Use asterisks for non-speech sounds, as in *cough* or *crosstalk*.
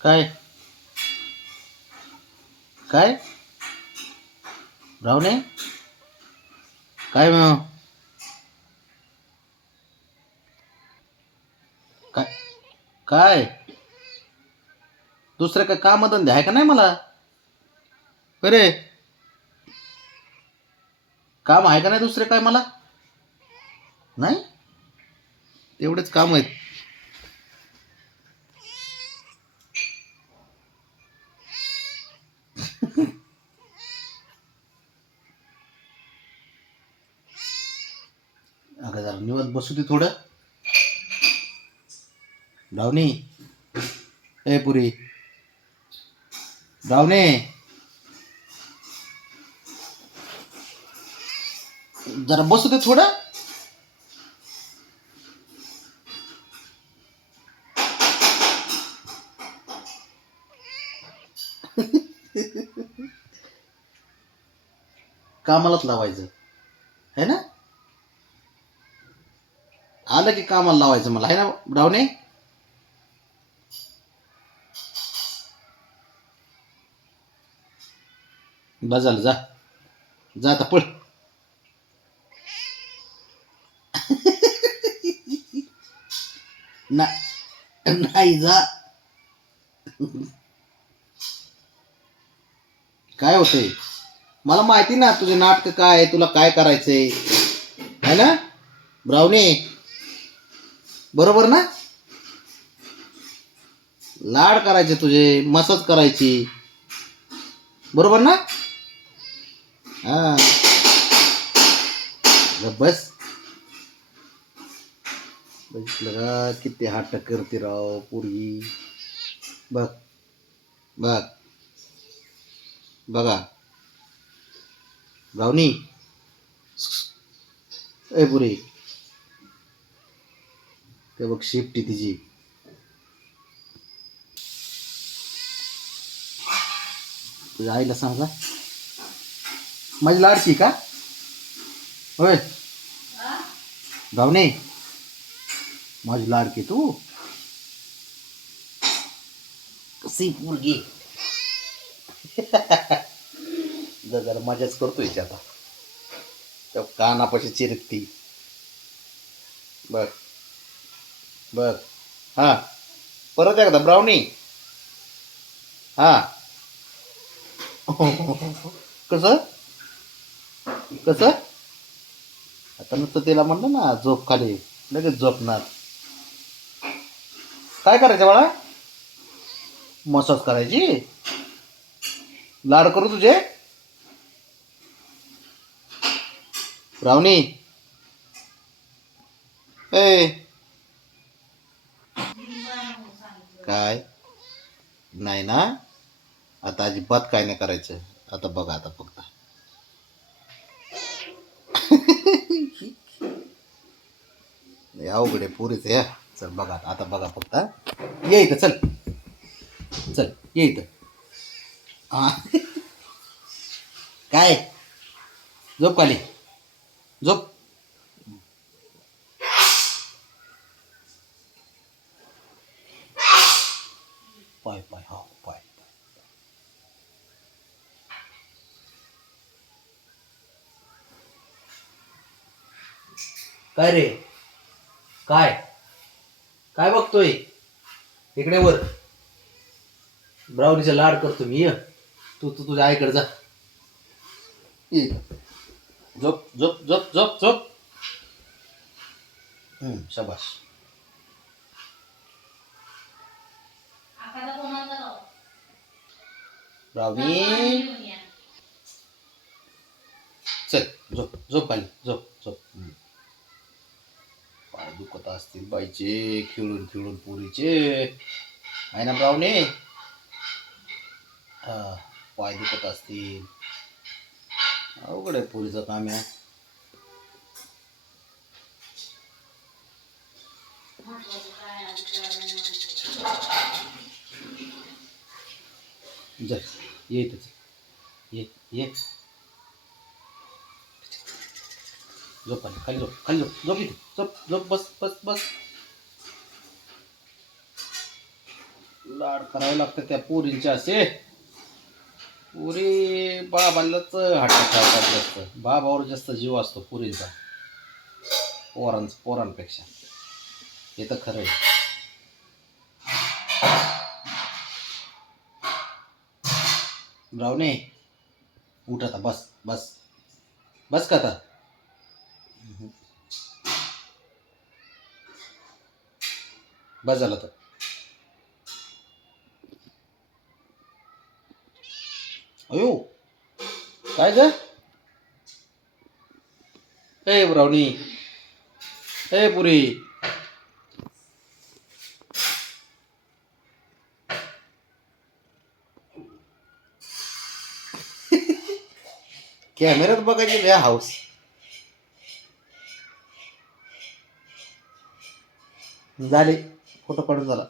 काय? काय? रावणे काय मग? काय? काय? दुसरं काय काम आहे का नाही मला? अरे! काम आहे का नाही दुसरे काय मला? नाही? तेवढेच काम आहेत अगं जरा निवांत बसू दे थोडं. डावणी ए पुरी. डावणे जरा बसू दे थोडं. *laughs* कामालाच लावायचं. है ना? आलं की कामाला लावायचं मला आहे ना डावणे बजाल जा. जा आता पळ. नाही जा. काय होते मला माहिती ना तुझे नाटक काय आहे तुला काय करायचंय? है ना? ब्रावणे बरोबर ना? लाड करायचे तुझे मसाज करायची. बरोबर ना? हा. बस. बघितलं का? किती हाट करते राव पोरगी. बघ बघ. बघा. भावनी. ए पुरी. ते बघ शिफ्ट तिची तुझ्या आईला सांगा. माझी लाडकी का? होय. भावने. माझी लाडकी तू? कशी पोरगी. *laughs* जर जरा मजाच करतोय इथे आता. त्या कानापाशी चिरकती. बर. बर. हा. परत एकदा ब्राउनी. हा. कसं? कसं? आता नुसतं तिला म्हणलं ना झोप खाली. लगेच झोपणार. काय करायचं बाळा? मसाज करायची? लाड करू तुझे? रावणी ए काय? नाही ना? आता अजिबात काय नाही करायचं. आता बघा आता फक्त. या अवघड आहे पुरीच या. चल बघा आता बघा फक्त. ये इथं चल. चल ये इथं. हा. काय? झोप आली झोप. पाय काय रे? काय? काय बघतोय? इकडे वर. ब्राउनीचा लाड करतो मी ये. तू तू तुझ्या आईकडे जा. झोप झोप झोप झोप झोप. हम्म शाबाश ब्राउनी चल झोप झोप खाली झोप झोप हम्म. पाय दुखत असतील बाईचे खेळून खेळून पुरीचे आहे ना ब्राउनी हा पाय दुखत असतील अवघड आहे पुरीचं काम आहे जा येतच इथंच ये ये झोप आली खाली झोप खाली झोप झोप इथे झोप झोप बस बस बस लाड करावे लागते त्या पोरींचे असे. पुरी बाबालाच हट्ट खेळतात जास्त. बाबावर जास्त जीव असतो पुरींचा. पोरांच पोरांपेक्षा. हे तर खरं आहे. ब्रावणे उठ आता बस बस. बस का आता? बस झालं तर. अयो काय ग? ए ब्रावणी ए पुरी. कॅमेऱ्यात बघायची लय हाऊस. झाले. फोटो काढून झाला.